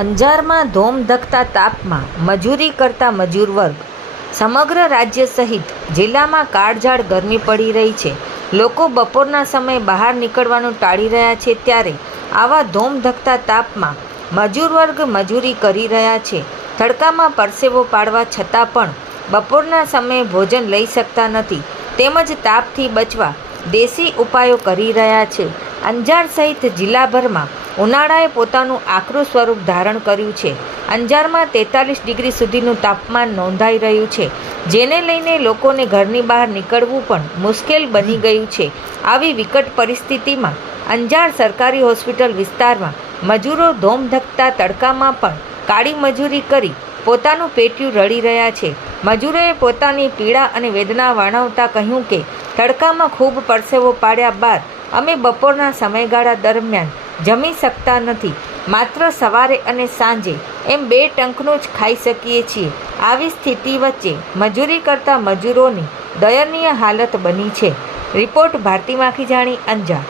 અંજારમાં ધોમધખતા તાપમાં મજૂરી કરતા મજૂર વર્ગ. સમગ્ર રાજ્ય સહિત જિલ્લામાં કાળઝાળ ગરમી પડી રહી છે. લોકો બપોરના સમયે બહાર નીકળવાનું ટાળી રહ્યા છે ત્યારે આવા ધોમધખતા તાપમાં મજૂર વર્ગ મજૂરી કરી રહ્યા છે. તડકામાં પરસેવો પાડવા છતાં પણ બપોરના સમયે ભોજન લઈ શકતા નથી. તેમજ તાપથી બચવા દેશી ઉપાયો કરી રહ્યા છે. અંજાર સહિત જિલ્લાભરમાં ઉનાળાએ પોતાનું આકરું સ્વરૂપ ધારણ કર્યું છે. અંજારમાં તેતાલીસ ડિગ્રી સુધીનું તાપમાન નોંધાઈ રહ્યું છે. જેને લઈને લોકોને ઘરની બહાર નીકળવું પણ મુશ્કેલ બની ગયું છે. આવી વિકટ પરિસ્થિતિમાં અંજાર સરકારી હોસ્પિટલ વિસ્તારમાં મજૂરો ધોમધકતા તડકામાં પણ કાળી મજૂરી કરી પોતાનું પેટ્યું રળી રહ્યા છે. મજૂરોએ પોતાની પીડા અને વેદના વર્ણવતા કહ્યું કે, તડકામાં ખૂબ પરસેવો પાડ્યા બાદ અમે બપોરના સમયગાળા દરમિયાન જમી શકતા નથી. માત્ર સવારે અને સાંજે એમ બે ટંકનું જ ખાઈ શકીએ છીએ. આવી સ્થિતિ વચ્ચે મજૂરી કરતા મજૂરોની દયનીય હાલત બની છે. રિપોર્ટ ભારતી માખીજાણી અંજાર.